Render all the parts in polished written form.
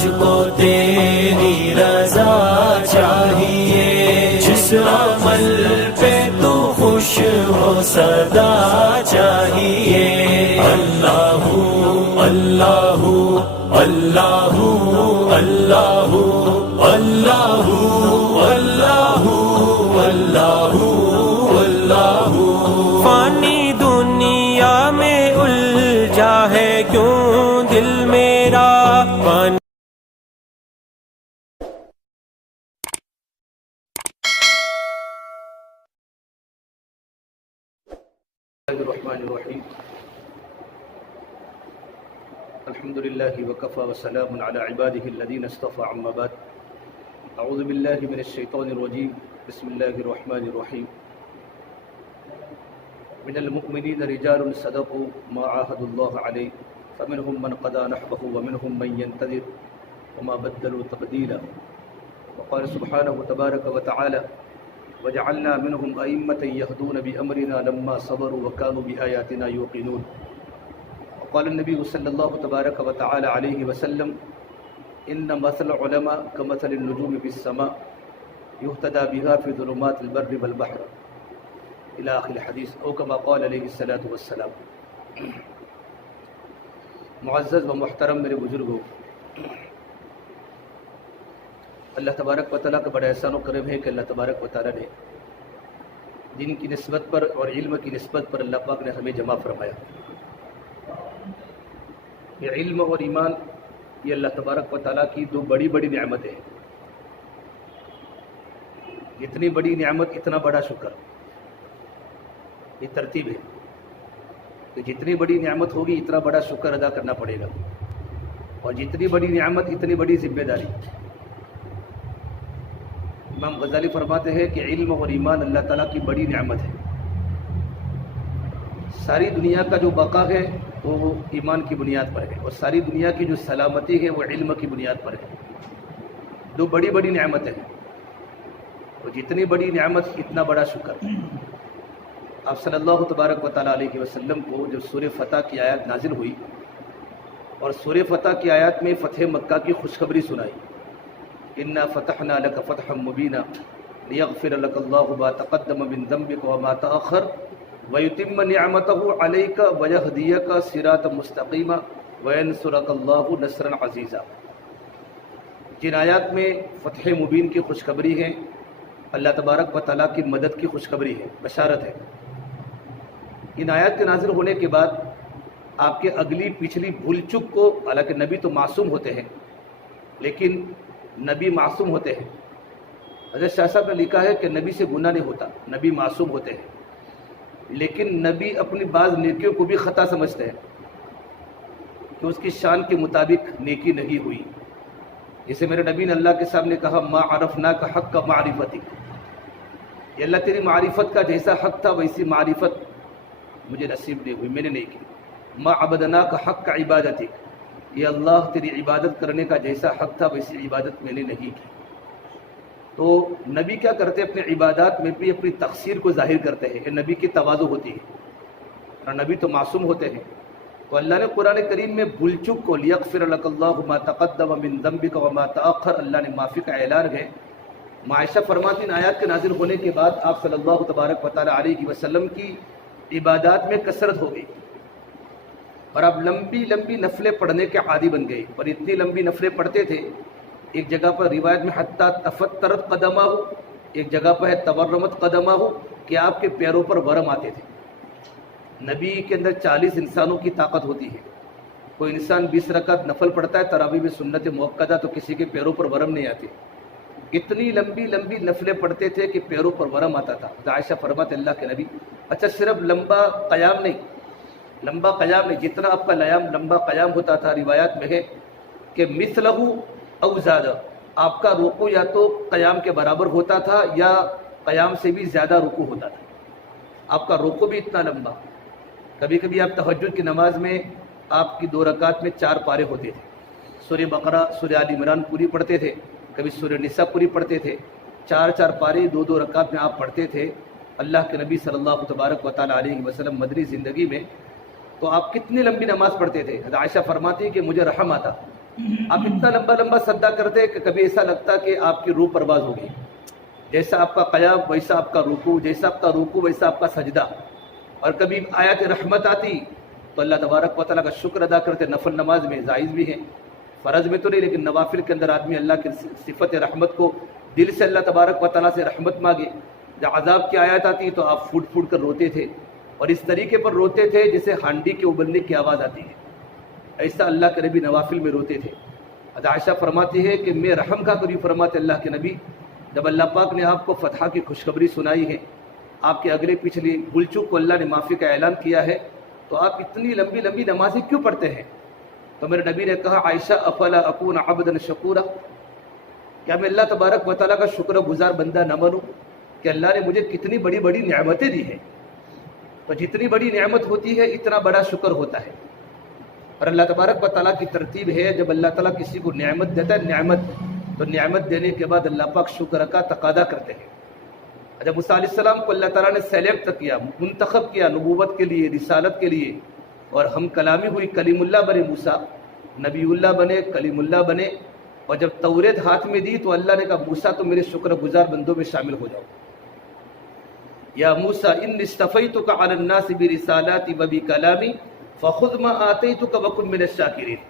مجھ کو تیری رضا چاہیے، جس عمل پہ تو خوش ہو سدا چاہیے۔ اللہ اللہ اللہ اللہ اللہ اللہ اللہ اللہ۔ فانی دنیا میں الجھا ہے کیوں دل میرا، فانی الرحمن الرحیم۔ الحمد للہ وکفى وسلام علی عباده الذین اصطفى، اما بعد، اعوذ باللہ من الشیطان الرجیم، بسم اللہ الرحمن الرحیم۔ من المؤمنین رجال صدقوا ما عاهدوا الله علیہ، فمنهم من قضى نحبه ومنهم من ينتظر وما بدلوا تبدیلا۔ وقال سبحانہ تبارک وتعالی وجعلنا منهم أئمة يهدون بأمرنا لما صبروا وكانوا بآياتنا يوقنون۔ وقال النبي صلى الله تبارك وتعالى عليه وسلم إن مثل العلماء كمثل النجوم في السماء يهتدى بها في ظلمات البر والبحر إلى آخر الحديث، أو كما قال عليه الصلاة والسلام۔ معزز و محترم میرے بزرگوں، اللہ تبارک و تعالیٰ کا بڑا احسان و کرم ہے کہ اللہ تبارک و تعالیٰ نے دین کی نسبت پر اور علم کی نسبت پر اللہ پاک نے ہمیں جمع فرمایا۔ یہ علم اور ایمان یہ اللہ تبارک و تعالیٰ کی دو بڑی بڑی نعمتیں ہیں۔ اتنی بڑی نعمت اتنا بڑا شکر، یہ ترتیب ہے کہ جتنی بڑی نعمت ہوگی اتنا بڑا شکر ادا کرنا پڑے گا، اور جتنی بڑی نعمت اتنی بڑی ذمہ داری۔ امام غزالی فرماتے ہیں کہ علم اور ایمان اللہ تعالیٰ کی بڑی نعمت ہے۔ ساری دنیا کا جو بقا ہے وہ ایمان کی بنیاد پر ہے، اور ساری دنیا کی جو سلامتی ہے وہ علم کی بنیاد پر ہے۔ دو بڑی بڑی نعمتیں ہیں، اور جتنی بڑی نعمت اتنا بڑا شکر۔ آپ صلی اللہ تبارک و تعالیٰ علیہ وسلم کو جب سورہ فتح کی آیات نازل ہوئی اور سورہ فتح کی آیات میں فتح مکہ کی خوشخبری سنائی، انا فتحنا لك فتحا مبینا لیغفر لك الله ما تقدم من ذنبك وما تأخر ويتم نعمته عليك ويهديك صراطا مستقیما وینصرك الله نصرا عزیزا۔ جن آیات میں فتح مبین کی خوشخبری ہے، اللہ تبارک و تعالیٰ کی مدد کی خوشخبری ہے، بشارت ہے۔ ان آیات کے نازل ہونے کے بعد آپ کے اگلی پچھلی بھول چک کو، حالانکہ نبی تو معصوم ہوتے ہیں، لیکن نبی معصوم ہوتے ہیں۔ حضرت شاہ صاحب نے لکھا ہے کہ نبی سے گناہ نہیں ہوتا، نبی معصوم ہوتے ہیں، لیکن نبی اپنی بعض نیکیوں کو بھی خطا سمجھتے ہیں کہ اس کی شان کے مطابق نیکی نہیں ہوئی۔ جیسے میرے نبی نے اللہ کے سامنے کہا ما عرفناک حق معرفتک، یہ اللہ تیری معرفت کا جیسا حق تھا ویسی معرفت مجھے نصیب نہیں ہوئی، میں نے نہیں کی۔ ما عبدناک حق عبادتک، یہ اللہ تیری عبادت کرنے کا جیسا حق تھا ویسی عبادت میں نے نہیں کی۔ تو نبی کیا کرتے، اپنے عبادات میں بھی اپنی تقصیر کو ظاہر کرتے ہیں، یہ نبی کی تواضع ہوتی ہے، اور نبی تو معصوم ہوتے ہیں۔ تو اللہ نے قرآن کریم میں بھول چک کو لیغفر لک اللہ ما تقدم من ذنبک وما تأخر، اللہ نے معافی کا اعلان ہے۔ عائشہ فرماتی ہیں آیات کے نازل ہونے کے بعد آپ صلی اللہ تبارک و تعالیٰ علیہ وسلم کی عبادات میں کثرت ہو گئی، اور اب لمبی لمبی نفلیں پڑھنے کے عادی بن گئے، اور اتنی لمبی نفلیں پڑھتے تھے، ایک جگہ پر روایت میں حتیٰ تفترت قدمہ ہو، ایک جگہ پر ہے تورمت قدمہ ہو، کہ آپ کے پیروں پر ورم آتے تھے۔ نبی کے اندر 40 انسانوں کی طاقت ہوتی ہے، کوئی انسان 20 رکعت نفل پڑھتا ہے تراویح میں سنت موقدہ، تو کسی کے پیروں پر ورم نہیں آتے۔ اتنی لمبی لمبی نفلیں پڑھتے تھے کہ پیروں پر ورم آتا تھا۔ عائشہ فرماتے اللہ کے نبی، اچھا صرف لمبا قیام نہیں، لمبا قیام نہیں، جتنا آپ کا لمبا قیام ہوتا تھا، روایات میں ہے کہ مثلہ او زیادہ، آپ کا رکوع یا تو قیام کے برابر ہوتا تھا یا قیام سے بھی زیادہ رکوع ہوتا تھا، آپ کا رکوع بھی اتنا لمبا۔ کبھی کبھی آپ تہجد کی نماز میں آپ کی 2 رکعت میں 4 پارے ہوتے تھے، سورہ بقرہ سورہ آل عمران پوری پڑھتے تھے، کبھی سورہ نساء پوری پڑھتے تھے، 4 پارے 2 رکعت میں آپ پڑھتے تھے۔ اللہ کے نبی صلی اللہ تبارک و تعالیٰ علیہ وسلم مدنی زندگی میں تو آپ کتنی لمبی نماز پڑھتے تھے۔ عائشہ فرماتی ہے کہ مجھے رحم آتا آپ اتنا لمبا لمبا سجدہ کرتے کہ کبھی ایسا لگتا کہ آپ کی روح پرواز ہوگی. جیسا آپ کا قیام ویسا آپ کا رکوع، جیسا آپ کا رکوع ویسا آپ کا سجدہ. اور کبھی آیات رحمت آتی تو اللہ تبارک و تعالیٰ کا شکر ادا کرتے. نفل نماز میں جائز بھی ہیں، فرض میں تو نہیں، لیکن نوافل کے اندر آدمی اللہ کی صفت رحمت کو دل سے اللہ تبارک و تعالیٰ سے رحمت مانگے. جب عذاب کی آیات آتی تو آپ پھوٹ پھوٹ کر روتے تھے، اور اس طریقے پر روتے تھے جیسے ہانڈی کے ابلنے کی آواز آتی ہے. ایسا اللہ کے نبی نوافل میں روتے تھے. عائشہ فرماتی ہے کہ میں رحم کا کری، فرماتے اللہ کے نبی جب اللہ پاک نے آپ کو فتح کی خوشخبری سنائی ہے، آپ کے اگلے پچھلی بھول چوک کو اللہ نے معافی کا اعلان کیا ہے، تو آپ اتنی لمبی لمبی نمازیں کیوں پڑھتے ہیں؟ تو میرے نبی نے کہا عائشہ افلا اکون عبدا شکورا، کیا میں اللہ تبارک و تعالیٰ کا شکر گزار بندہ نہ بنوں کہ اللہ نے مجھے کتنی بڑی بڑی نعمتیں دی ہیں. تو جتنی بڑی نعمت ہوتی ہے اتنا بڑا شکر ہوتا ہے. اور اللہ تبارک و تعالیٰ کی ترتیب ہے، جب اللہ تعالیٰ کسی کو نعمت دیتا ہے نعمت، تو نعمت دینے کے بعد اللہ پاک شکر کا تقاضا کرتے ہیں. جب موسیٰ علیہ السلام کو اللہ تعالیٰ نے سلیکٹ کیا، منتخب کیا نبوت کے لیے، رسالت کے لیے، اور ہم کلامی ہوئی، کلیم اللہ بنے موسیٰ، نبی اللہ بنے، کلیم اللہ بنے. اور جب توریت ہاتھ میں دی تو اللہ نے کہا موسیٰ تو میرے شکر گزار بندوں میں شامل ہو جاؤ. یا موسیٰ انی اصطفیتک علی الناس برسالاتی و بکلامی فخذ ما آتیتک وکن من الشاکرین،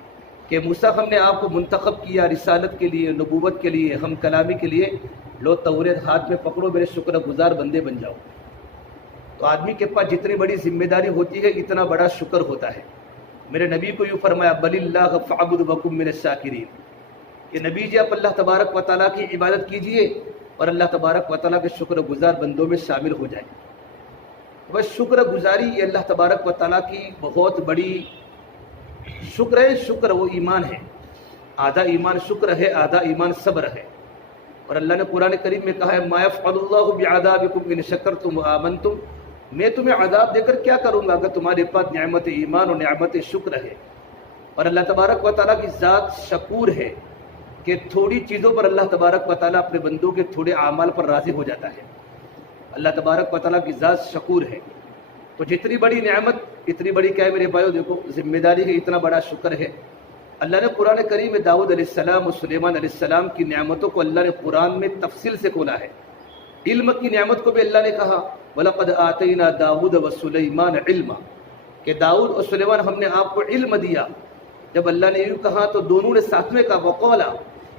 کہ موسیٰ ہم نے آپ کو منتخب کیا رسالت کے لیے، نبوت کے لیے، ہم کلامی کے لیے، لو توریت ہاتھ میں پکڑو، میرے شکر گزار بندے بن جاؤ. تو آدمی کے پاس جتنی بڑی ذمہ داری ہوتی ہے اتنا بڑا شکر ہوتا ہے. میرے نبی کو یوں فرمایا بل اللہ فاعبد وکن من الشاکرین، کہ نبی جی آپ اللہ تبارک و تعالیٰ کی عبادت کیجئے اور اللہ تبارک و تعالیٰ کے شکر گزار بندوں میں شامل ہو جائیں. بس شکر گزاری یہ اللہ تبارک و تعالیٰ کی بہت بڑی شکر ہے. شکر وہ ایمان ہے، آدھا ایمان شکر ہے، آدھا ایمان صبر ہے. اور اللہ نے قرآن کریم میں کہا ہے ما یفعل اللہ بعذابکم ان شکرتم وآمنتم، میں تمہیں عذاب دے کر کیا کروں گا اگر تمہارے پاس نعمت ایمان اور نعمت شکر ہے. اور اللہ تبارک و تعالیٰ کی ذات شکور ہے کہ تھوڑی چیزوں پر اللہ تبارک و تعالیٰ اپنے بندوں کے تھوڑے اعمال پر راضی ہو جاتا ہے. اللہ تبارک و تعالیٰ کی ذات شکور ہے. تو جتنی بڑی نعمت اتنی بڑی کیا ہے میرے بھائیو، دیکھو ذمہ داری ہے، اتنا بڑا شکر ہے. اللہ نے قرآن کریم میں داؤد علیہ السلام اور سلیمان علیہ السلام کی نعمتوں کو اللہ نے قرآن میں تفصیل سے کھولا ہے. علم کی نعمت کو بھی اللہ نے کہا وَلَقَدْ آتَيْنَا دَاوُودَ وَسُلَيْمَانَ عِلْمًا، کہ داؤد اور سلیمان ہم نے آپ کو علم دیا. جب اللہ نے یوں کہا تو دونوں نے ساتھ میں کہا وَقَالَ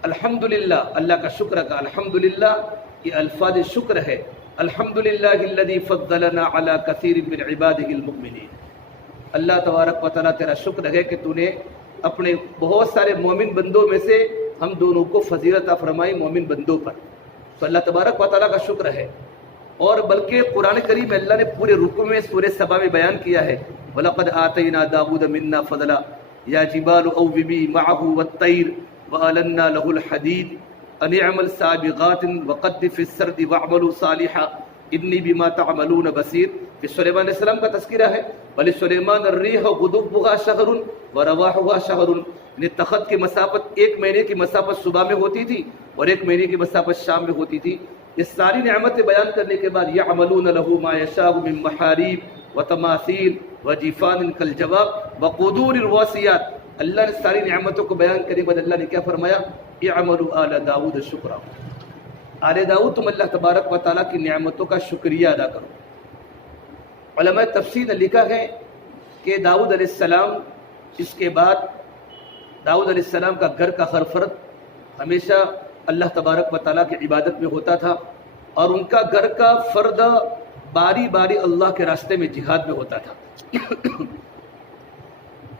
الحمدللہ، اللہ کا شکر کا الحمدللہ، یہ الفاظ شکر ہے. الحمدللہ الذی فضلنا علی کثیر من عبادہ المؤمنین، اللہ تبارک و تعالیٰ تیرا شکر ہے کہ تو نے اپنے بہت سارے مومن بندوں میں سے ہم دونوں کو فضیلت عطا فرمائی مومن بندوں پر. تو اللہ تبارک و تعالیٰ کا شکر ہے. اور بلکہ قرآن کریم میں اللہ نے پورے رکوع میں سورہ سبا میں بیان کیا ہے وَلَقَدْ آتَيْنَا دَاوُودَ مِنَّا فَضْلًا يَا جِبَالُ أَوِّبِي مَعَهُ وَالطَّيْرَ وَأَلَنَّا لَهُ الْحَدِيدَ أَنِ اعْمَلْ سَابِغَاتٍ وَقَدِّرْ فِي السَّرْدِ وَاعْمَلُوا صَالِحًا إِنِّي بِمَا تَعْمَلُونَ بَصِيرٌ. کہ سلیمان علیہ السلام کا تذکرہ ہے وَلِسُلَيْمَانَ الرِّيحُ غُدُوُّهَا شَهْرٌ وَرَوَاحُهَا شَهْرٌ، یعنی تخت کی مسافت ایک مہینے کی مسافت صبح میں ہوتی تھی اور ایک مہینے کی مسافت شام میں ہوتی تھی. یہ ساری نعمتیں بیان کرنے کے بعد يَعْمَلُونَ لَهُ مَا يَشَاءُ مِن مَحَارِيبَ وَتَمَاثِيلَ وَجِفَانٍ كَالْجَوَابِ وَقُدُورٍ الرَّاسِيَاتِ. اللہ نے ساری نعمتوں کو بیان کرنے کے بعد اللہ نے کیا فرمایا اعملوا آل داؤد شکرا، آل داؤد تم اللہ تبارک و تعالیٰ کی نعمتوں کا شکریہ ادا کرو. علماء تفسیر نے لکھا ہے کہ داؤد علیہ السلام، اس کے بعد داؤد علیہ السلام کا گھر کا ہر فرد ہمیشہ اللہ تبارک و تعالیٰ کی عبادت میں ہوتا تھا، اور ان کا گھر کا فرد باری باری اللہ کے راستے میں جہاد میں ہوتا تھا.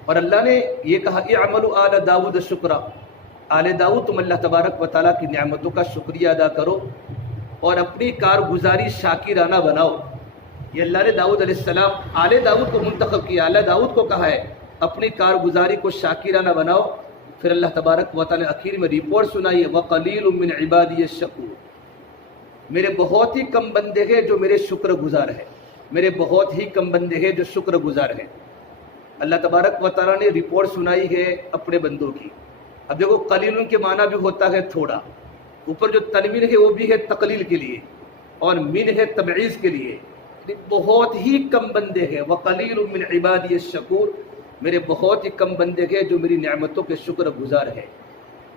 اور اللہ نے یہ کہا اعملوا آل داؤد شکرا، آل داؤد تم اللہ تبارک و تعالیٰ کی نعمتوں کا شکریہ ادا کرو اور اپنی کارگزاری شاکرانہ بناؤ. یہ اللہ نے داؤد علیہ السلام آل داؤد کو منتخب کیا، آل داؤد کو کہا ہے اپنی کارگزاری کو شاکرانہ بناؤ. پھر اللہ تبارک و تعالیٰ نے آخر میں رپورٹ سنائی وَقَلِيلٌ مِّنْ عِبَادِيَ الشَّكُورُ، میرے بہت ہی کم بندے ہیں جو میرے شکر گزار ہیں، میرے بہت ہی کم بندے ہیں جو شکر گزار ہیں. اللہ تبارک و تعالیٰ نے رپورٹ سنائی ہے اپنے بندوں کی. اب دیکھو قلیل کے معنی بھی ہوتا ہے تھوڑا، اوپر جو تنوین ہے وہ بھی ہے تقلیل کے لیے اور من ہے تبعیض کے لیے. بہت ہی کم بندے ہیں وَقَلِيلٌ مِّنْ عِبَادِيَ الشَّكُورُ، میرے بہت ہی کم بندے ہیں جو میری نعمتوں کے شکر گزار ہیں۔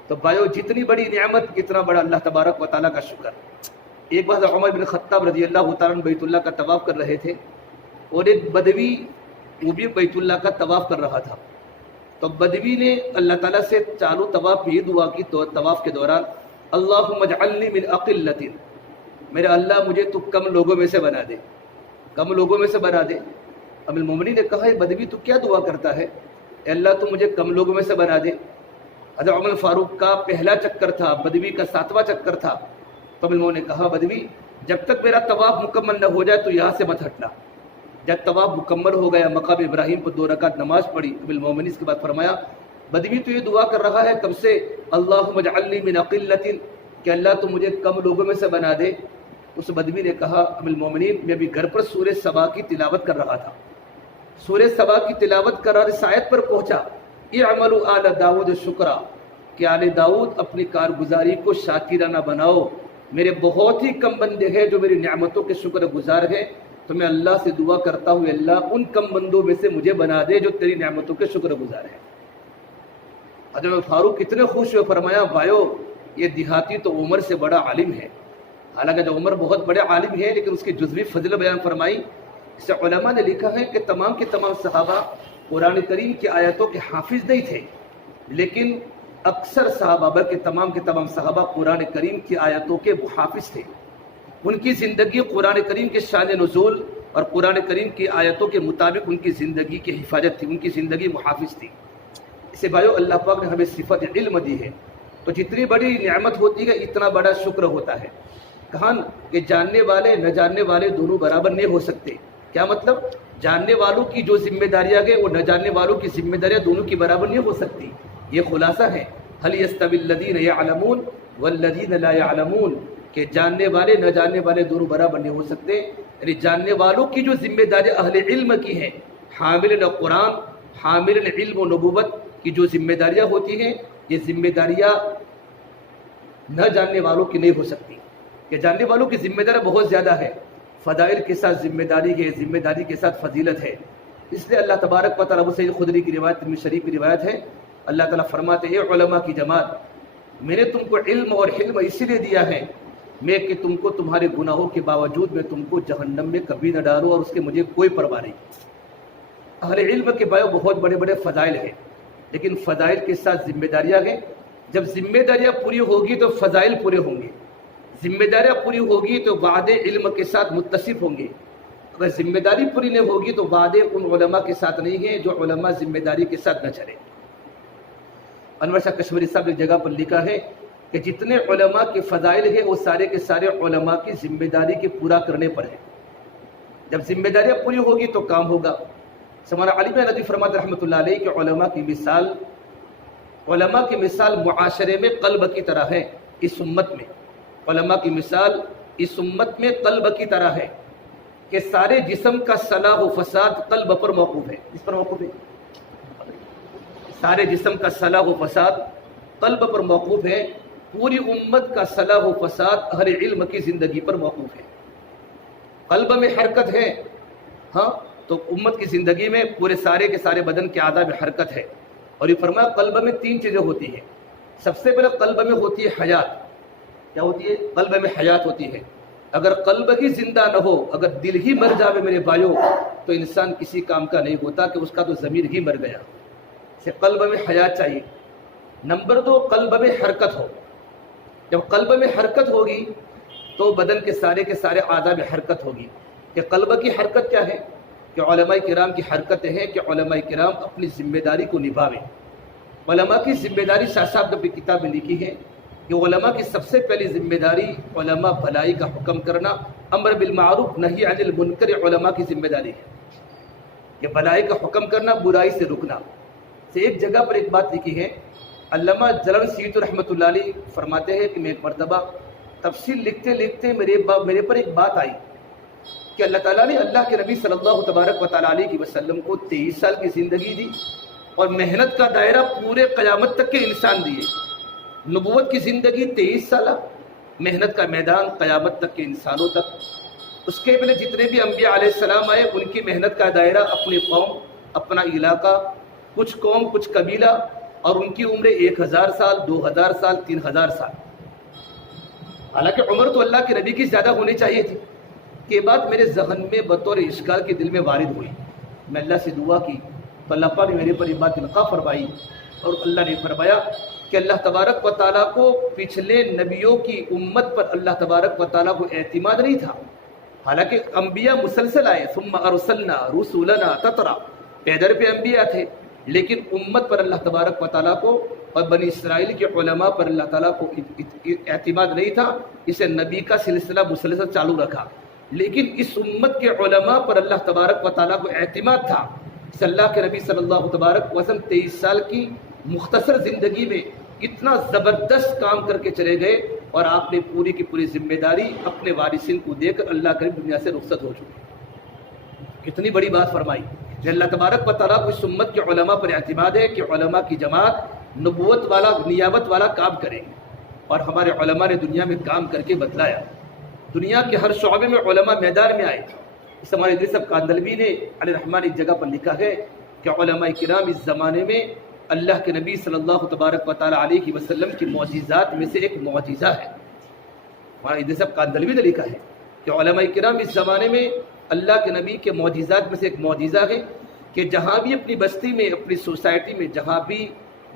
تو بھائیو جتنی بڑی نعمت اتنا بڑا اللہ تبارک و تعالیٰ کا شکر۔ ایک بار عمر بن خطاب رضی اللہ تعالیٰ عنہ بیت اللہ کا طواف کر رہے تھے اور ایک بدوی وہ بھی بیت اللہ کا طواف کر رہا تھا۔ تو بدوی نے اللہ تعالیٰ سے چالو طواف میں یہ دعا کی تو طواف کے دوران اللہم اجعلنی من اقلۃ، میرا اللہ مجھے تو کم لوگوں میں سے بنا دے، کم لوگوں میں سے بنا دے۔ ام المومنین نے کہا اے بدوی تو کیا دعا کرتا ہے، اے اللہ تو مجھے کم لوگوں میں سے بنا دے۔ حضرت عمر فاروق کا پہلا چکر تھا، بدوی کا 7واں چکر تھا۔ تو ام المومنین نے کہا بدوی جب تک میرا طواف مکمل نہ ہو جائے تو یہاں سے مت ہٹنا۔ جب طواف مکمل ہو گیا، مقام ابراہیم پر 2 رکعت نماز پڑھی، ام المومنین اس کے بعد فرمایا بدوی تو یہ دعا کر رہا ہے کب سے، اللہم اجعلنی من اقلۃ، کہ اللہ تو مجھے کم لوگوں میں سے بنا دے۔ اس بدوی نے کہا ام المومنین میں بھی گھر پر سورہ سبا کی تلاوت کر رہا تھا، سورہ سبا کی تلاوت کر رہا، اس آیت پر پہنچا اعملوا آل داؤد شکرا، کہ آل داؤد اپنی کارگزاری کو شاکرانہ بناؤ، میرے بہت ہی کم بندے ہیں جو میری نعمتوں کے شکر گزار ہیں، تو میں اللہ سے دعا کرتا ہوں اللہ ان کم بندوں میں سے مجھے بنا دے جو تیری نعمتوں کے شکر گزار ہیں۔ حضرت فاروق کتنے خوش ہوئے، فرمایا بھائیو یہ دیہاتی تو عمر سے بڑا عالم ہے، حالانکہ جو عمر بہت بڑے عالم ہے لیکن اس کی جزوی فضل بیان فرمائی۔ اس سے علماء نے لکھا ہے کہ تمام کے تمام صحابہ قرآن کریم کی آیتوں کے حافظ نہیں تھے، لیکن اکثر صحابہ بلکہ تمام کے تمام صحابہ قرآن کریم کی آیتوں کے محافظ تھے۔ ان کی زندگی قرآن کریم کے شان نزول اور قرآن کریم کی آیتوں کے مطابق ان کی زندگی کی حفاظت تھی، ان کی زندگی محافظ تھی۔ اسے بھائیو اللہ پاک نے ہمیں صفت علم دی ہے، تو جتنی بڑی نعمت ہوتی ہے اتنا بڑا شکر ہوتا ہے۔ کہاں کہ جاننے والے نہ جاننے والے دونوں برابر نہیں ہو سکتے۔ کیا مطلب؟ جاننے والوں کی جو ذمہ داریاں ہیں وہ نہ جاننے والوں کی ذمہ داریاں دونوں کی برابر نہیں ہو سکتی، یہ خلاصہ ہے۔ هل يستوي الذين يعلمون والذين لا يعلمون، کہ جاننے والے نہ جاننے والے دونوں برابر نہیں ہو سکتے، یعنی جاننے والوں کی جو ذمہ داری اہل علم کی ہیں، حامل قرآن حامل علم و نبوت کی جو ذمہ داریاں ہوتی ہیں، یہ ذمہ داریاں نہ جاننے والوں کی نہیں ہو سکتی، کہ جاننے والوں کی ذمہ داری بہت زیادہ ہے، فضائل کے ساتھ ذمہ داری ہے، ذمہ داری کے ساتھ فضیلت ہے۔ اس لیے اللہ تبارک و تعالیٰ ابو سعید خدری کی روایت ترمذی شریف کی روایت ہے، اللہ تعالیٰ فرماتے ہیں اے علماء کی جماعت، میں نے تم کو علم اور حلم اسی لیے دیا ہے میں کہ تم کو تمہارے گناہوں کے باوجود میں تم کو جہنم میں کبھی نہ ڈالوں اور اس کے مجھے کوئی پرواہ نہیں۔ اہل علم کے بائیو بہت بڑے بڑے فضائل ہیں، لیکن فضائل کے ساتھ ذمہ داریاں ہیں۔ جب ذمہ داریاں پوری ہوگی تو فضائل پورے ہوں گے، ذمہ داریاں پوری ہوگی تو وعدے علم کے ساتھ متصف ہوں گے۔ اگر ذمہ داری پوری نہیں ہوگی تو وعدے ان علماء کے ساتھ نہیں ہیں جو علماء ذمہ داری کے ساتھ نہ چلے۔ انور شاہ کشمیری صاحب نے ایک جگہ پر لکھا ہے کہ جتنے علماء کے فضائل ہیں وہ سارے کے سارے علماء کی ذمہ داری کے پورا کرنے پر ہے۔ جب ذمہ داریاں پوری ہوگی تو کام ہوگا۔ سمانا علی بن ندوی فرماتے رحمۃ اللہ علیہ کہ علماء کی مثال معاشرے میں قلب کی طرح ہے۔ اس امت میں علماء کی مثال اس امت میں قلب کی طرح ہے کہ سارے جسم کا صلاح و فساد قلب پر موقوف ہے۔ اس پر موقوف ہے، سارے جسم کا صلاح و فساد قلب پر موقوف ہے۔ پوری امت کا صلاح و فساد اہل علم کی زندگی پر موقوف ہے۔ قلب میں حرکت ہے، ہاں تو امت کی زندگی میں پورے سارے کے سارے بدن کے اعضاء میں حرکت ہے۔ اور یہ فرمایا قلب میں 3 چیزیں ہوتی ہیں۔ سب سے پہلے قلب میں ہوتی ہے حیات۔ کیا ہوتی ہے؟ قلب میں حیات ہوتی ہے۔ اگر قلب ہی زندہ نہ ہو، اگر دل ہی مر جاوے میرے بھائیوں، تو انسان کسی کام کا نہیں ہوتا، کہ اس کا تو ضمیر ہی مر گیا۔ سے قلب میں حیات چاہیے۔ نمبر 2، قلب میں حرکت ہو۔ جب قلب میں حرکت ہوگی تو بدن کے سارے اعضاء میں حرکت ہوگی۔ کہ قلب کی حرکت کیا ہے؟ کہ علماء کرام کی حرکتیں ہیں کہ علماء کرام اپنی ذمہ داری کو نبھاویں۔ علماء کی ذمہ داری شاہ صاحب نے اپنی کتاب میں لکھی ہے کہ علماء کی سب سے پہلی ذمہ داری علماء بھلائی کا حکم کرنا، امر بالمعروف نہی عن المنکر علماء کی ذمہ داری ہے کہ بھلائی کا حکم کرنا، برائی سے رکنا۔ سے ایک جگہ پر ایک بات لکھی ہے، علامہ جلال سیوطی رحمۃ اللہ علیہ فرماتے ہیں کہ میں ایک مرتبہ تفسیر لکھتے لکھتے میرے پر ایک بات آئی کہ اللہ تعالیٰ نے اللہ کے نبی صلی اللہ تبارک و تعالیٰ علیہ وسلم کو 23 سال کی زندگی دی اور محنت کا دائرہ پورے قیامت تک کے انسان دیے۔ نبوت کی زندگی 23 سالہ، محنت کا میدان قیامت تک کے انسانوں تک۔ اس کے پہلے جتنے بھی انبیاء علیہ السلام آئے ان کی محنت کا دائرہ اپنی قوم، اپنا علاقہ، کچھ قوم کچھ قبیلہ اور ان کی عمریں 1000 سال 2000 سال 3000 سال. حالانکہ عمر تو اللہ کے نبی کی زیادہ ہونی چاہیے تھی. یہ بات میرے ذہن میں بطور اشکال کے دل میں وارد ہوئی. میں اللہ سے دعا کی تو اللہ پاک نے میرے پر یہ بات القاء فرمائی اور اللہ نے فرمایا کہ اللہ تبارک و تعالیٰ کو پچھلے نبیوں کی امت پر اللہ تبارک و تعالیٰ کو اعتماد نہیں تھا. حالانکہ انبیاء مسلسل آئے، ثم ارسلنا رسولنا تترا، پیدر پہ انبیاء تھے، لیکن امت پر اللہ تبارک و تعالیٰ کو اور بنی اسرائیل کے علماء پر اللہ تعالیٰ کو اعتماد نہیں تھا. اسے نبی کا سلسلہ مسلسل چالو رکھا. لیکن اس امت کے علماء پر اللہ تبارک و تعالیٰ کو اعتماد تھا. اس اللہ کے نبی صلی اللہ تبارک وسلم 23 سال کی مختصر زندگی میں اتنا زبردست کام کر کے چلے گئے اور آپ نے پوری کی پوری ذمہ داری اپنے وارثین کو دے کر اللہ کریم دنیا سے رخصت ہو چکے. کتنی بڑی بات فرمائی کہ اللہ تبارک و تعالیٰ کو اس امت کے علماء پر اعتماد ہے کہ علماء کی جماعت نبوت والا نیابت والا کام کرے. اور ہمارے علماء نے دنیا میں کام کر کے بتلایا. دنیا کے ہر شعبے میں علماء میدان میں آئے. اس ہمارے ادریس صاحب کاندلوی نے علیہ الرحمٰن ایک جگہ پر لکھا ہے کہ علماء کرام اس زمانے میں اللہ کے نبی صلی اللہ تبارک و تعالیٰ علیہ وسلم کی معجزات میں سے ایک معجزہ ہے. ہمارے ادریس صاحب کاندلوی نے لکھا ہے کہ علماء کرام اس زمانے میں اللہ کے نبی کے معجزات میں سے ایک معجزہ ہے کہ جہاں بھی اپنی بستی میں اپنی سوسائٹی میں جہاں بھی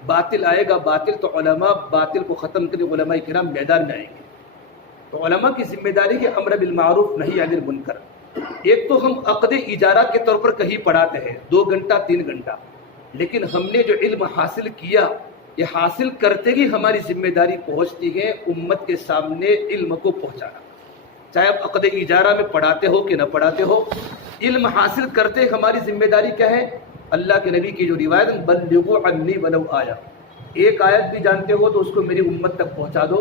باطل آئے گا باطل تو علماء باطل کو ختم کرنے علماء کرام میدان میں آئیں گے. تو علماء کی ذمہ داری ہے امر بالمعروف نہی عن المنکر. ایک تو ہم عقد اجارہ کے طور پر کہیں پڑھاتے ہیں 2 گھنٹہ 3 گھنٹہ، لیکن ہم نے جو علم حاصل کیا یہ حاصل کرتے ہی ہماری ذمہ داری پہنچتی ہے امت کے سامنے علم کو پہنچانا. چاہے آپ عقد اجارہ میں پڑھاتے ہو کہ نہ پڑھاتے ہو، علم حاصل کرتے ہماری ذمہ داری کیا ہے؟ اللہ کے نبی کی جو روایت بلغوا عنی ولو آیا، ایک آیت بھی جانتے ہو تو اس کو میری امت تک پہنچا دو.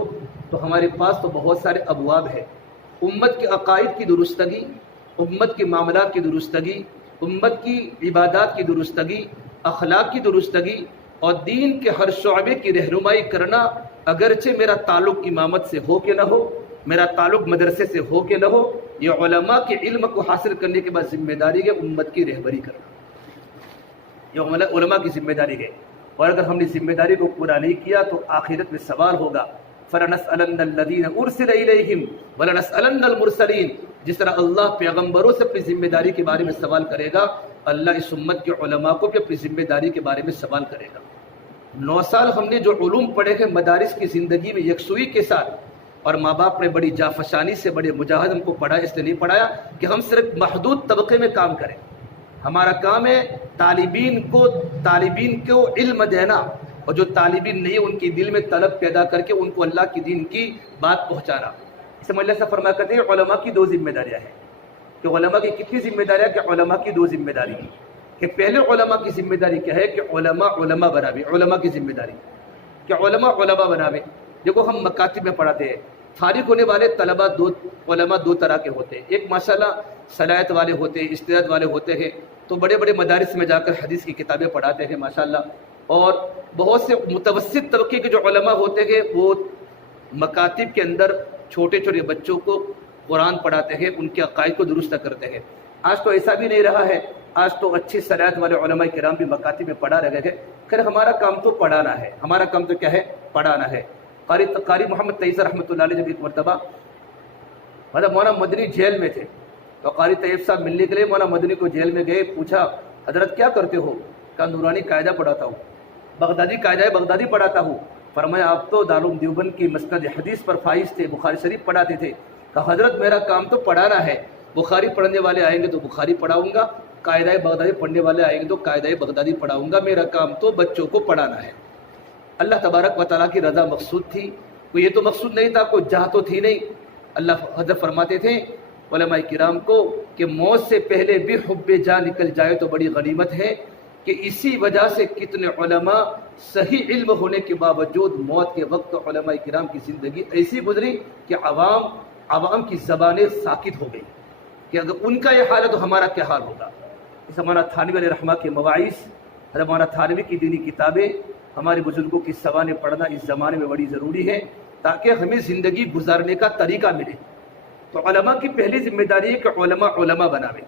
تو ہمارے پاس تو بہت سارے ابواب ہیں. امت کے عقائد کی درستگی، امت کے معاملات کی درستگی، امت کی عبادات کی درستگی، اخلاق کی درستگی اور دین کے ہر شعبے کی رہنمائی کرنا. اگرچہ میرا تعلق امامت سے ہو کہ نہ ہو، میرا تعلق مدرسے سے ہو کہ نہ ہو، یہ علماء کے علم کو حاصل کرنے کے بعد ذمہ داری ہے امت کی رہبری کرنا. یہ علماء کی ذمہ داری ہے. اور اگر ہم نے ذمہ داری کو پورا نہیں کیا تو آخرت میں سوال ہوگا. فَلَنَسْأَلَنَّ الَّذِينَ أُرْسِلَ إِلَيْهِمْ وَلَنَسْأَلَنَّ الْمُرْسَلِينَ. جس طرح اللہ پیغمبروں سے اپنی ذمہ داری کے بارے میں سوال کرے گا، اللہ اس امت کے علماء کو بھی اپنی ذمہ داری کے بارے میں سوال کرے گا. 9 سال ہم نے جو علوم پڑھے ہیں مدارس کی زندگی میں یکسوئی کے ساتھ، اور ماں باپ نے بڑی جافشانی سے بڑے مجاہد ہم کو پڑھایا، اس لیے نہیں پڑھایا کہ ہم صرف محدود طبقے میں کام کریں. ہمارا کام ہے طالبین کو علم دینا، اور جو طالبین نہیں ان کی دل میں طلب پیدا کر کے ان کو اللہ کی دین کی بات پہنچانا. اس میں اللہ سے فرما کرتے ہیں علماء کی 2 ذمہ داریاں ہیں. کہ علماء کی کتنی ذمہ داریاں؟ کہ علماء کی 2 ذمہ داری ہیں. کہ پہلے علماء کی ذمہ داری کیا ہے؟ کہ علماء بناوے. علماء کی ذمہ داری کہ علماء بناوے. دیکھو ہم مکاتب میں پڑھاتے ہیں، فارغ ہونے والے طلباء علماء 2 طرح کے ہوتے ہیں. ایک ماشاءاللہ صلاحیت والے ہوتے ہیں، استعداد والے ہوتے ہیں، تو بڑے بڑے مدارس میں جا کر حدیث کی کتابیں پڑھاتے ہیں ماشاءاللہ. اور بہت سے متوسط طبقے کے جو علماء ہوتے ہیں وہ مکاتب کے اندر چھوٹے چھوٹے بچوں کو قرآن پڑھاتے ہیں، ان کے عقائد کو درست کرتے ہیں. آج تو ایسا بھی نہیں رہا ہے. آج تو اچھی صلاحیت والے علماء کرام بھی مکاتب میں پڑھا رہے ہیں. خیر ہمارا کام تو پڑھانا ہے. ہمارا کام تو کیا ہے؟ پڑھانا ہے. قاری محمد طیب رحمۃ اللہ علیہ جب ایک مرتبہ مطلب مولانا مدنی جیل میں تھے تو قاری طیب صاحب ملنے کے لیے مولانا مدنی کو جیل میں گئے. پوچھا حضرت کیا کرتے ہو؟ کہا نورانی قاعدہ پڑھاتا ہوں، بغدادی قاعدہ بغدادی پڑھاتا ہوں. فرمایا آپ تو دارالعلوم دیوبند کی مسند حدیث پر فائز تھے، بخاری شریف پڑھاتے تھے. کہا حضرت میرا کام تو پڑھانا ہے. بخاری پڑھنے والے آئیں گے تو بخاری پڑھاؤں گا، قاعدہ بغدادی پڑھنے والے آئیں گے تو قاعدہ بغدادی پڑھاؤں گا. میرا کام تو بچوں کو پڑھانا ہے. اللہ تبارک و تعالیٰ کی رضا مقصود تھی، کوئی یہ تو مقصود نہیں تھا، کوئی جہت تو تھی نہیں. اللہ حضرت فرماتے تھے علماء کرام کو کہ موت سے پہلے بھی حب جان نکل جائے تو بڑی غنیمت ہے. کہ اسی وجہ سے کتنے علماء صحیح علم ہونے کے باوجود موت کے وقت علماء کرام کی زندگی ایسی گزری کہ عوام کی زبانیں ساکت ہو گئی. کہ اگر ان کا یہ حال ہے تو ہمارا کیا حال ہوگا. اس مولانا تھانوی علیہ رحمہ کے مواعظ، حضرت مولانا تھانوی کی دینی کتابیں ہمارے بزرگوں کی زبانیں پڑھنا اس زمانے میں بڑی ضروری ہے تاکہ ہمیں زندگی گزارنے کا طریقہ ملے. تو علماء کی پہلی ذمہ داری ہے کہ علماء بناوے.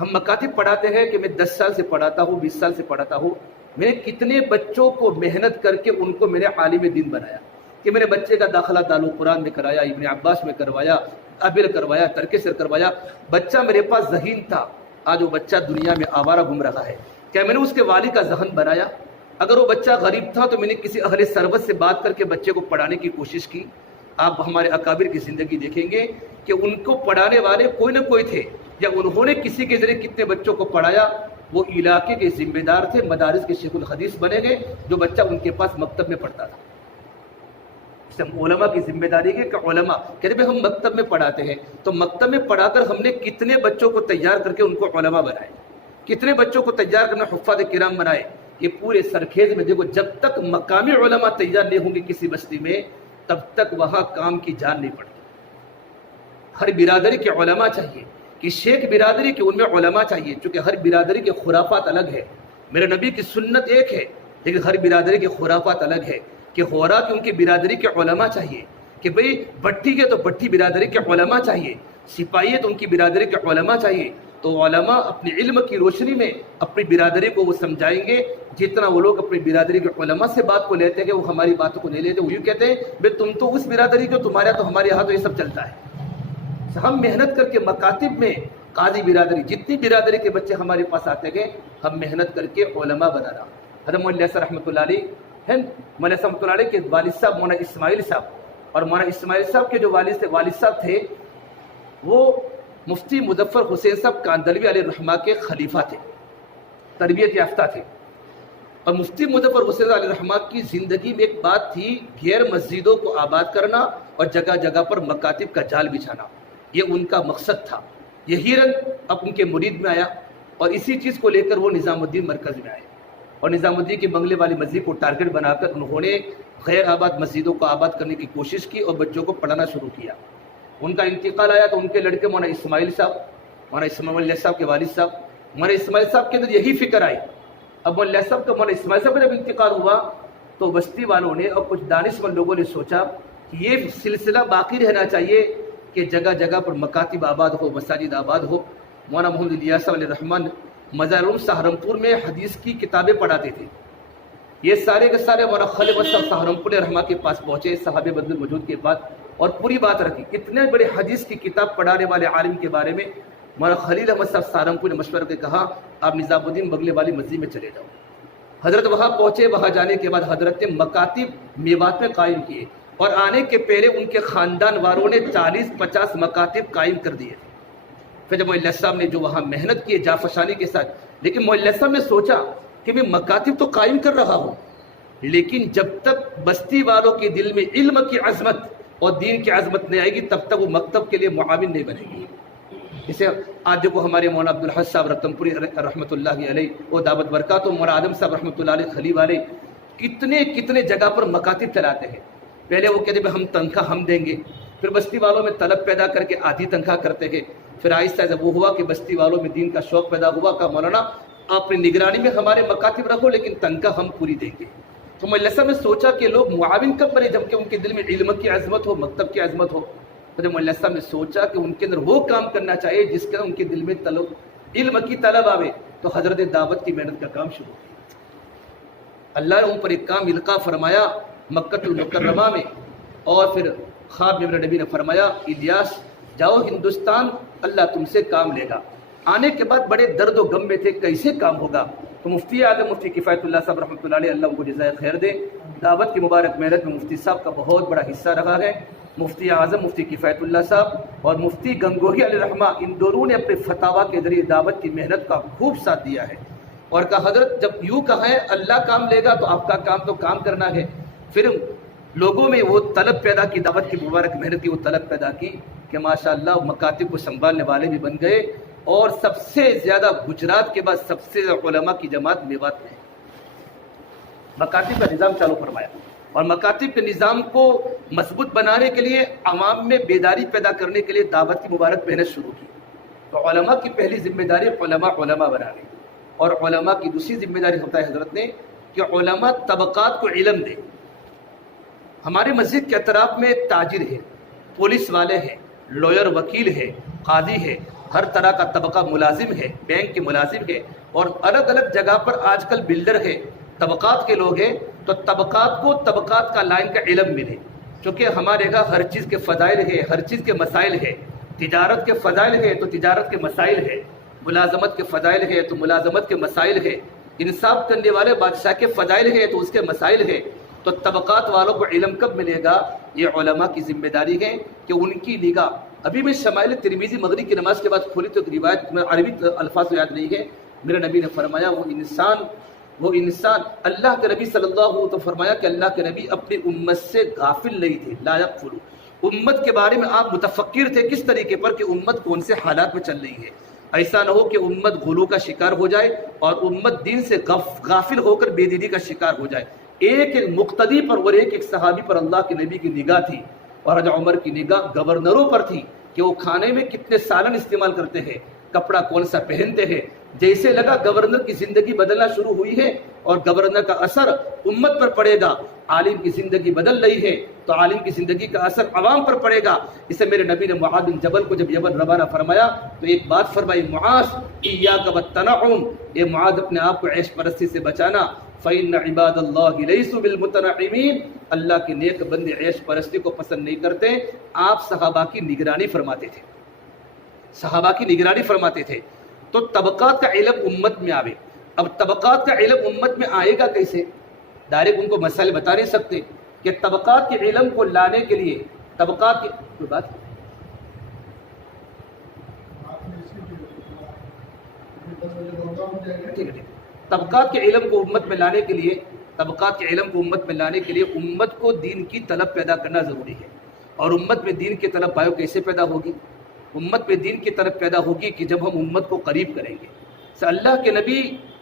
ہم مکاتب پڑھاتے ہیں کہ میں 10 سال سے پڑھاتا ہوں، 20 سال سے پڑھاتا ہوں. میں نے کتنے بچوں کو محنت کر کے ان کو میرے عالم دین بنایا کہ میرے بچے کا داخلہ دارالقرآن میں کرایا، ابن عباس میں کروایا، ابل کروایا، ترک سر کروایا. بچہ میرے پاس ذہین تھا، آج وہ بچہ دنیا میں آوارہ گھوم رہا ہے. کیا میں نے اس کے والد کا ذہن بنایا؟ اگر وہ بچہ غریب تھا تو میں نے کسی اہل ثروت سے بات کر کے بچے کو پڑھانے کی کوشش کی. آپ ہمارے اکابر کی زندگی دیکھیں گے کہ ان کو پڑھانے والے کوئی نہ کوئی تھے، یا انہوں نے کسی کے ذریعے کتنے بچوں کو پڑھایا. وہ علاقے کے ذمہ دار تھے، مدارس کے شیخ الحدیث بنے گئے، جو بچہ ان کے پاس مکتب میں پڑھتا تھا. علماء کی ذمہ داری ہے کہ علماء کہتے ہیں ہم مکتب میں پڑھاتے ہیں، تو مکتب میں پڑھا کر ہم نے کتنے بچوں کو تیار کر کے ان کو علماء بنائے، کتنے بچوں کو تیار کرنا حفاظ کرام بنائے. یہ پورے سرخیز میں دیکھو، جب تک مقامی علماء تیار نہیں ہوں گے کسی بستی میں، تب تک وہاں کام کی جان نہیں پڑتی. ہر برادری کے علماء چاہیے، کہ شیخ برادری کے ان میں علماء چاہیے، چونکہ ہر برادری کے خرافات الگ ہے. میرے نبی کی سنت ایک ہے، لیکن ہر برادری کے خرافات الگ ہے. کہ ہو رہا کہ ان کی برادری کے علماء چاہیے، کہ بھئی بھٹی کے تو بھٹی برادری کے علماء چاہیے، سپاہی ہے تو ان کی برادری کے علماء چاہیے. تو علماء اپنے علم کی روشنی میں اپنی برادری کو وہ سمجھائیں گے. جتنا وہ لوگ اپنی برادری کے علماء سے بات کو لیتے ہیں، وہ ہماری باتوں کو نہیں لیتے. وہ یوں کہتے ہیں بھئی تم تو اس برادری کو، تمہارے یہاں تو ہمارے یہاں تو یہ سب چلتا ہے. ہم محنت کر کے مکاتب میں قاضی برادری، جتنی برادری کے بچے ہمارے پاس آتے گئے، ہم محنت کر کے علماء بنانا. حضرت مولانا الیاس رحمۃ اللہ علیہ ہیں، مولانا رحمۃ اللہ علیہ کے والد صاحب مولانا اسماعیل صاحب، اور مولانا اسماعیل صاحب کے جو والد صاحب تھے وہ مفتی مظفر حسین صاحب کاندلوی علیہ الرحمہ کے خلیفہ تھے، تربیت یافتہ تھے. اور مفتی مظفر حسین علیہ الرحمہ کی زندگی میں ایک بات تھی، غیر مسجدوں کو آباد کرنا اور جگہ جگہ پر مکاتب کا جال بچھانا. یہ ان کا مقصد تھا. یہی رنگ اب ان کے مرید میں آیا، اور اسی چیز کو لے کر وہ نظام الدین مرکز میں آئے، اور نظام الدین کے بنگلے والی مسجد کو ٹارگٹ بنا کر انہوں نے غیر آباد مسجدوں کو آباد کرنے کی کوشش کی اور بچوں کو پڑھانا شروع کیا. ان کا انتقال آیا تو ان کے لڑکے مولانا اسماعیل صاحب، مولانا اسماعیل صاحب کے والد صاحب، مولانا اسماعیل صاحب کے اندر یہی فکر آئی. اب مولانا صاحب کا، مولانا اسماعیل صاحب کا جب انتقال ہوا تو بستی والوں نے اور کچھ دانشمند لوگوں نے سوچا کہ یہ سلسلہ باقی رہنا چاہیے کہ جگہ جگہ پر مکاتب آباد ہو، مساجد آباد ہو. مولانا محمد الیاس علیہ الرحمن مزارعلوم سہارنپور میں حدیث کی کتابیں پڑھاتے تھے. یہ سارے کے سارے مولانا خلیل احمد صاحب سہارنپور رحمہ کے پاس پہنچے صحابہ بدر موجود کے بعد، اور پوری بات رکھی. اتنے بڑے حدیث کی کتاب پڑھانے والے عالم کے بارے میں مولانا خلیل احمد صاحب سہارنپور نے مشورہ کے کہا آپ نظام الدین بنگلے والی مسجد میں چلے جاؤ. حضرت وہاں پہنچے. وہاں جانے کے بعد حضرت نے مکاتب میوات میں قائم کیے، اور آنے کے پہلے ان کے خاندان والوں نے 40-50 مکاتب قائم کر دیے. پھر جب مولانا صاحب نے جو وہاں محنت کی جافشانی کے ساتھ، لیکن مولانا صاحب نے سوچا کہ میں مکاتب تو قائم کر رہا ہوں، لیکن جب تک بستی والوں کے دل میں علم کی عظمت اور دین کی عظمت نہیں آئے گی تب تک وہ مکتب کے لیے معاون نہیں بنے گی. اسے آج دیکھو ہمارے مولانا عبدالحق صاحب رتن پوری رحمۃ اللہ علیہ وہ دعوت برکات، و مولانا آدم صاحب رحمۃ اللہ علیہ خلیل علیہ کتنے جگہ پر مکاتب چلاتے ہیں. پہلے وہ کہتے ہیں ہم تنخواہ ہم دیں گے، پھر بستی والوں میں طلب پیدا کر کے آدھی تنخواہ کرتے گئے. پھر آہستہ جب وہ ہوا کہ بستی والوں میں دین کا شوق پیدا ہوا کہ مولانا اپنی نگرانی میں ہمارے مکاتب رکھو لیکن تنخواہ ہم پوری دیں گے. تو مولانا صاحب نے سوچا کہ لوگ معاون کب بنے جبکہ ان کے دل میں علم کی عظمت ہو، مکتب کی عظمت ہو. تو مولانا صاحب نے سوچا کہ ان کے اندر وہ کام کرنا چاہیے جس کے ان کے دل میں علم کی طلب آوے. تو حضرت دعوت کی محنت کا کام شروع کیا. اللہ نے ان پر ایک کام القاء فرمایا مکہ المکرمہ میں، اور پھر خواب میں میرے نبی نے فرمایا الیاس جاؤ ہندوستان، اللہ تم سے کام لے گا. آنے کے بعد بڑے درد و غم میں تھے، کیسے کام ہوگا. تو مفتی اعظم مفتی کفایت اللہ صاحب رحمۃ اللہ علیہ، اللہ ان کو جزائے خیر دے، دعوت کی مبارک محنت میں مفتی صاحب کا بہت بڑا حصہ رہا ہے. مفتی اعظم مفتی کفایت اللہ صاحب اور مفتی گنگوہی علیہ الرحمہ، ان دونوں نے اپنے فتاویٰ کے ذریعے دعوت کی محنت کا خوب ساتھ دیا ہے. اور کہا حضرت جب یوں کہا ہے اللہ کام لے گا تو آپ کا کام تو کام کرنا ہے. پھر لوگوں میں وہ طلب پیدا کی، دعوت کی مبارک محنت کی وہ طلب پیدا کی کہ ماشاءاللہ مکاتب کو سنبھالنے والے بھی بن گئے. اور سب سے زیادہ گجرات کے بعد سب سے زیادہ علماء کی جماعت میوات میں مکاتب کا نظام چالو فرمایا. اور مکاتب کے نظام کو مضبوط بنانے کے لیے عوام میں بیداری پیدا کرنے کے لیے دعوت کی مبارک محنت شروع کی. تو علماء کی پہلی ذمہ داری علماء بنانے، اور علماء کی دوسری ذمہ داری ہوتا ہے حضرت نے کہ علماء طبقات کو علم دے. ہمارے مسجد کے اطراف میں تاجر ہے، پولیس والے ہیں، لوئر وکیل ہے، قاضی ہے، ہر طرح کا طبقہ ملازم ہے، بینک کے ملازم ہے، اور الگ الگ جگہ پر آج کل بلڈر ہے. طبقات کے لوگ ہیں تو طبقات کو طبقات کا لائن کا علم ملے، چونکہ ہمارے یہاں ہر چیز کے فضائل ہے، ہر چیز کے مسائل ہے، تجارت کے فضائل ہے تو تجارت کے مسائل ہے، ملازمت کے فضائل ہے تو ملازمت کے مسائل ہے، انصاف کرنے والے بادشاہ کے فضائل ہے تو اس کے مسائل ہے۔ تو طبقات والوں کو علم کب ملے گا؟ یہ علماء کی ذمہ داری ہے کہ ان کی نگاہ، ابھی میں شمائل ترمذی مغرب کی نماز کے بعد کھولی تو ایک روایت میں عربی الفاظ یاد نہیں ہے، میرے نبی نے فرمایا وہ انسان اللہ کے نبی صلی اللہ علیہ وسلم تو فرمایا کہ اللہ کے نبی اپنی امت سے غافل نہیں تھے، لا یغفلوا، امت کے بارے میں آپ متفکر تھے کس طریقے پر کہ امت کون سے حالات میں چل رہی ہے، ایسا نہ ہو کہ امت غلو کا شکار ہو جائے اور امت دین سے غافل ہو کر بے دینی کا شکار ہو جائے۔ ایک مقتدی پر اور ایک صحابی پر اللہ کے نبی کی نگاہ تھی، اور حضرت عمر کی نگاہ گورنروں پر تھی کہ وہ کھانے میں کتنے سالن استعمال کرتے ہیں، کپڑا کون سا پہنتے ہیں۔ جیسے لگا گورنر کی زندگی بدلنا شروع ہوئی ہے اور گورنر کا اثر امت پر پڑے گا، عالم کی زندگی بدل رہی ہے تو عالم کی زندگی کا اثر عوام پر پڑے گا۔ اسے میرے نبی نے معاذ بن جبل کو جب یمن روانہ فرمایا تو ایک بات فرمائی، معاذ ایاک والتنعم، اے معاذ اپنے آپ کو عیش پرستی سے بچانا، فإن عباد اللہ لیسوا بالمتنعمین، اللہ کے نیک بندے عیش پرستی کو پسند نہیں کرتے۔ آپ صحابہ کی نگرانی فرماتے تھے، صحابہ کی نگرانی فرماتے تھے۔ تو طبقات کا علم امت میں آوے، اب طبقات کا علم امت میں آئے گا کیسے؟ ڈائریکٹ ان کو مسائل بتا نہیں سکتے کہ طبقات کے علم کو لانے کے لیے طبقات کی کوئی بات ٹھیک ہے، طبقات کے علم کو امت میں لانے کے لیے، طبقات کے علم کو امت میں لانے کے لیے امت کو دین کی طلب پیدا کرنا ضروری ہے۔ اور امت میں دین کی طلب پایو کیسے پیدا ہوگی؟ امت میں دین کی طرف پیدا ہوگی کہ جب ہم امت کو قریب کریں گے۔ اللہ کے نبی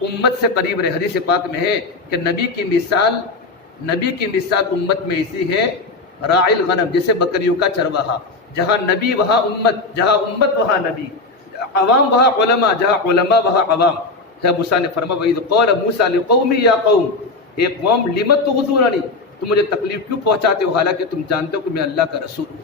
امت سے قریب رہے، حدیث پاک میں ہے کہ نبی کی مثال امت میں ایسی ہے، راعی الغنم، جیسے بکریوں کا چرواہا، جہاں نبی وہاں امت، جہاں امت وہاں نبی، عوام وہاں علماء، جہاں علماء وہاں عوام۔ موسیٰ نے فرمایا وَإِذْ قَالَ مُوسَىٰ لِقَوْمِهِ يَا قَوْمِ، اے قوم لِمَ تُؤْذُونَنِي، تم مجھے تکلیف کیوں پہنچاتے ہو حالانکہ تم جانتے ہو کہ میں اللہ کا رسول ہوں۔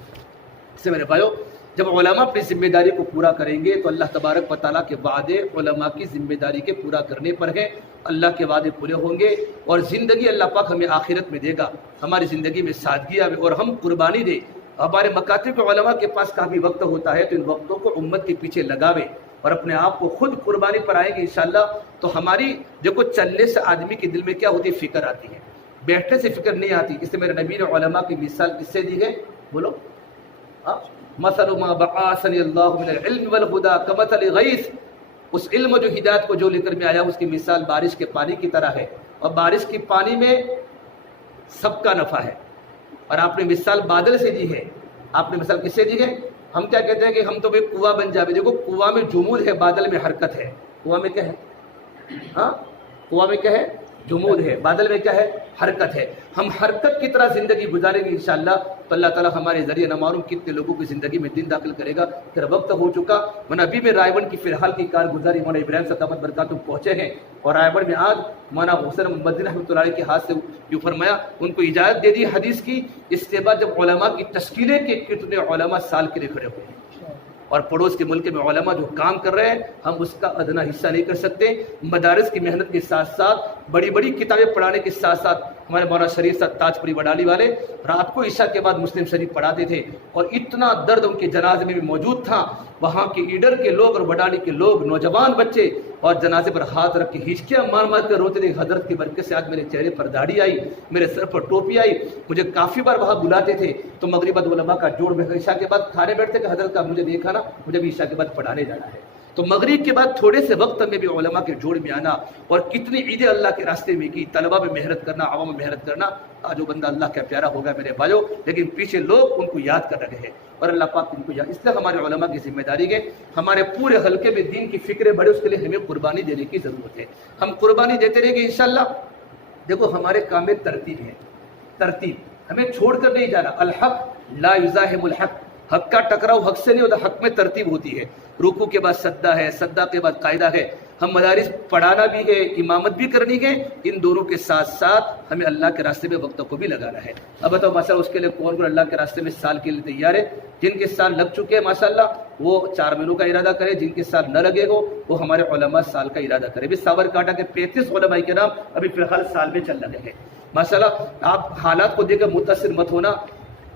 اس سے میرے بھائیو، جب علماء اپنی ذمہ داری کو پورا کریں گے تو اللہ تبارک و تعالیٰ کے وعدے علماء کی ذمہ داری کے پورا کرنے پر ہیں، اللہ کے وعدے پورے ہوں گے اور زندگی اللہ پاک ہمیں آخرت میں دے گا، ہماری زندگی میں سادگی آئے اور ہم قربانی دیں۔ ہمارے مکاتب علماء کے پاس کافی وقت ہوتا ہے تو ان وقتوں کو امت کے پیچھے لگاوے اور اپنے آپ کو خود قربانی پر آئیں گے انشاءاللہ۔ تو ہماری دیکھو چلنے سے آدمی کے دل میں کیا ہوتی ہے؟ فکر آتی ہے، بیٹھنے سے فکر نہیں آتی۔ اس سے میرے نبی نے علماء کی مثال کس سے دی ہے؟ بولو، مثل ما بعثني الله من العلم والهدى كمثل غيث، اس علم جو ہدایت کو جو لے کر میں آیا اس کی مثال بارش کے پانی کی طرح ہے، اور بارش کے پانی میں سب کا نفع ہے۔ اور آپ نے مثال بادل سے دی ہے، آپ نے مثال کس سے دی ہے؟ ہم کیا کہتے ہیں کہ ہم تو بھائی کنواں بن جاوے، دیکھو کنواں میں جمود ہے، بادل میں حرکت ہے۔ کنواں میں کیا ہے؟ کنواں میں کیا ہے؟ جمود ہے، بادل میں کیا ہے؟ حرکت ہے۔ ہم حرکت کی طرح زندگی گزاریں گے انشاءاللہ تو اللہ تعالیٰ ہمارے ذریعے نہ معلوم کتنے لوگوں کی زندگی میں دین داخل کرے گا۔ پھر وقت ہو چکا، من ابھی میں رائے بن کی فی الحال کی کارگزاری مولانا ابراہیم صاحب دامت برکاتہ پہنچے ہیں، اور رائے بن میں آج مولانا حسین مدنی رحمۃ اللہ علیہ کے ہاتھ سے یوں فرمایا، ان کو اجازت دے دی حدیث کی۔ اس کے بعد جب علماء کی تشکیلیں کے کتنے علماء سال کے لیے کھڑے ہوئے ہیں، اور پڑوس کے ملک میں علماء جو کام کر رہے ہیں ہم اس کا ادنا حصہ نہیں کر سکتے۔ مدارس کی محنت کے ساتھ ساتھ، بڑی بڑی کتابیں پڑھانے کے ساتھ ساتھ، ہمارے مولانا شریف صاحب تاج پوری وڈالی والے رات کو عشاء کے بعد مسلم شریف پڑھاتے تھے، اور اتنا درد ان کے جنازے میں بھی موجود تھا۔ وہاں کے ایڈر کے لوگ اور وڈالی کے لوگ، نوجوان بچے، اور جنازے پر ہاتھ رکھ کے ہچکیاں مار مار کر روتے تھے۔ حضرت کی برکت سے آج میرے چہرے پر داڑھی آئی، میرے سر پر ٹوپی آئی۔ مجھے کافی بار وہاں بلاتے تھے تو مغرب علماء کا جوڑ میں عشاء کے بعد کھانے بیٹھتے کہ حضرت کا مجھے دیکھا نا، مجھے بھی عشاء کے بعد پڑھانے جانا ہے۔ تو مغرب کے بعد تھوڑے سے وقت میں بھی علماء کے جوڑ میں آنا، اور کتنی عیدیں اللہ کے راستے میں کی، طلبہ میں محنت کرنا، عوام میں محنت کرنا۔ آج وہ بندہ اللہ کا پیارا ہوگا میرے بھائیوں، لیکن پیچھے لوگ ان کو یاد کر رہے ہیں اور اللہ پاک ان کو یاد۔ اس لیے ہمارے علماء کی ذمہ داری ہے، ہمارے پورے حلقے میں دین کی فکریں بڑھے، اس کے لیے ہمیں قربانی دینے کی ضرورت ہے۔ ہم قربانی دیتے رہیں گے انشاءاللہ۔ دیکھو ہمارے کام میں ترتیب ہے، ترتیب ہمیں چھوڑ کر نہیں جانا۔ الحق لا یزاحم الحق، حق کا ٹکراؤ حق سے نہیں ہوتا، حق میں ترتیب ہوتی ہے۔ رکوع کے بعد سجدہ ہے، سجدہ کے بعد قاعدہ ہے، ہم مدارس پڑھانا بھی ہے، امامت بھی کرنی ہے، ان دونوں کے ساتھ ساتھ ہمیں اللہ کے راستے میں وقت کو بھی لگانا ہے۔ اب بتاؤ ماشاء اللہ اس کے لیے کون کون اللہ کے راستے میں سال کے لیے تیار ہے؟ جن کے سال لگ چکے ہیں ماشاء اللہ وہ 4 مہینوں کا ارادہ کرے، جن کے سال نہ لگے گو وہ ہمارے علماء سال کا ارادہ کرے۔ بھی سابرکانٹھا کے 35 علماء کرام ابھی فی الحال سال میں چل رہے ہیں ماشاء اللہ۔ آپ حالات کو دیکھ کر متاثر مت ہونا،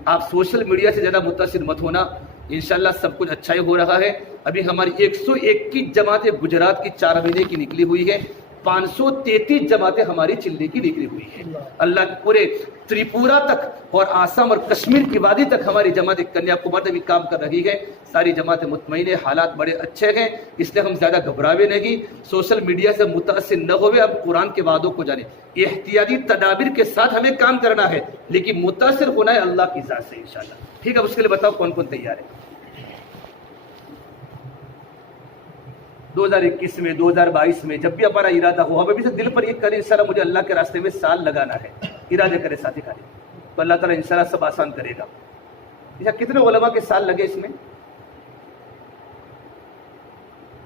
آپ سوشل میڈیا سے زیادہ متاثر مت ہونا، انشاءاللہ سب کچھ اچھا ہی ہو رہا ہے۔ ابھی ہماری 121 جماعتیں گجرات کی 4 مہینے کی نکلی ہوئی ہے، 533 جماعتیں ہماری چلنے کی نکلی ہوئی ہیں۔ اللہ کے پورے تریپورہ تک اور آسام اور کشمیر کی وادی تک ہماری جماعت کنیا کمار میں بھی کام کر رہی ہے۔ ساری جماعتیں مطمئن ہے، حالات بڑے اچھے ہیں، اس لیے ہم زیادہ گھبراوے نہیں، سوشل میڈیا سے متاثر نہ ہوئے، اب قرآن کے وعدوں کو جانیں۔ احتیاطی تدابیر کے ساتھ ہمیں کام کرنا ہے، لیکن متاثر ہونا ہے اللہ کی ذات سے انشاءاللہ۔ ٹھیک ہے، اس کے لیے بتاؤ کون کون تیار ہے؟ 2021 میں 2022 میں جب بھی ہمارا ارادہ ہو، ہمیں بھی سے دل پر یہ کریں انشاءاللہ مجھے اللہ کے راستے میں سال لگانا ہے، ارادے کرے ساتھی کھانے تو اللہ تعالیٰ انشاءاللہ سب آسان کرے گا۔ اچھا کتنے علماء کے سال لگے اس میں؟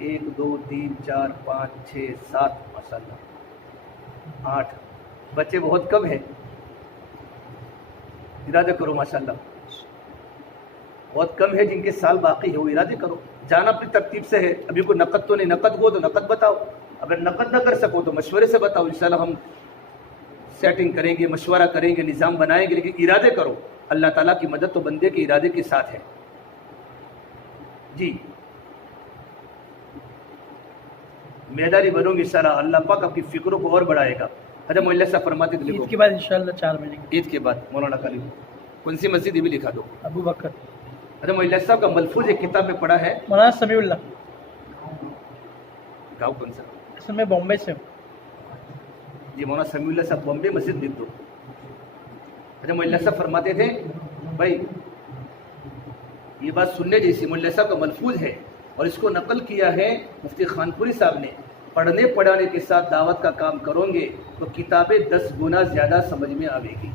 1 2 3 4 5 6 7 ماشاءاللہ 8 بچے بہت کم ہیں، ارادے کرو ماشاءاللہ، بہت کم ہے جن کے سال باقی ہے، وہ ارادے کرو، جانا اپنی ترتیب سے ہے۔ ابھی کوئی نقد تو نہیں، نقد ہو تو نقد بتاؤ، اگر نقد نہ کر سکو تو مشورے سے بتاؤ، انشاءاللہ ہم سیٹنگ کریں گے، مشورہ کریں گے، نظام بنائیں گے، لیکن ارادے کرو۔ اللہ تعالیٰ کی مدد تو بندے کے ارادے کے ساتھ ہے۔ جی میدانی بنوں گے انشاءاللہ، اللہ پاک آپ کی فکروں کو اور بڑھائے گا۔ حضرت مولانا صاحب فرماتے تھے عید کے بعد انشاءاللہ 4 مہینے عید کے بعد مولانا کالم کون سی مسجد یہ بھی لکھا دو۔ ابو بکر حضرت مولانا صاحب کا ملفوظ ایک کتاب میں پڑھا ہے، مولانا سمیع اللہ، گاؤں کون سا؟ اصل میں بامبے سے ہوں۔ جی مولانا سمیع اللہ صاحب بامبے مسجد لکھ دو۔ حضرت مولانا صاحب فرماتے تھے بھائی یہ بات سننے جیسی، مولانا صاحب کا ملفوظ ہے اور اس کو نقل کیا ہے مفتی خانپوری صاحب نے، پڑھنے پڑھانے کے ساتھ دعوت کا کام کرو گے تو کتابیں 10 گنا زیادہ سمجھ میں آوے گی۔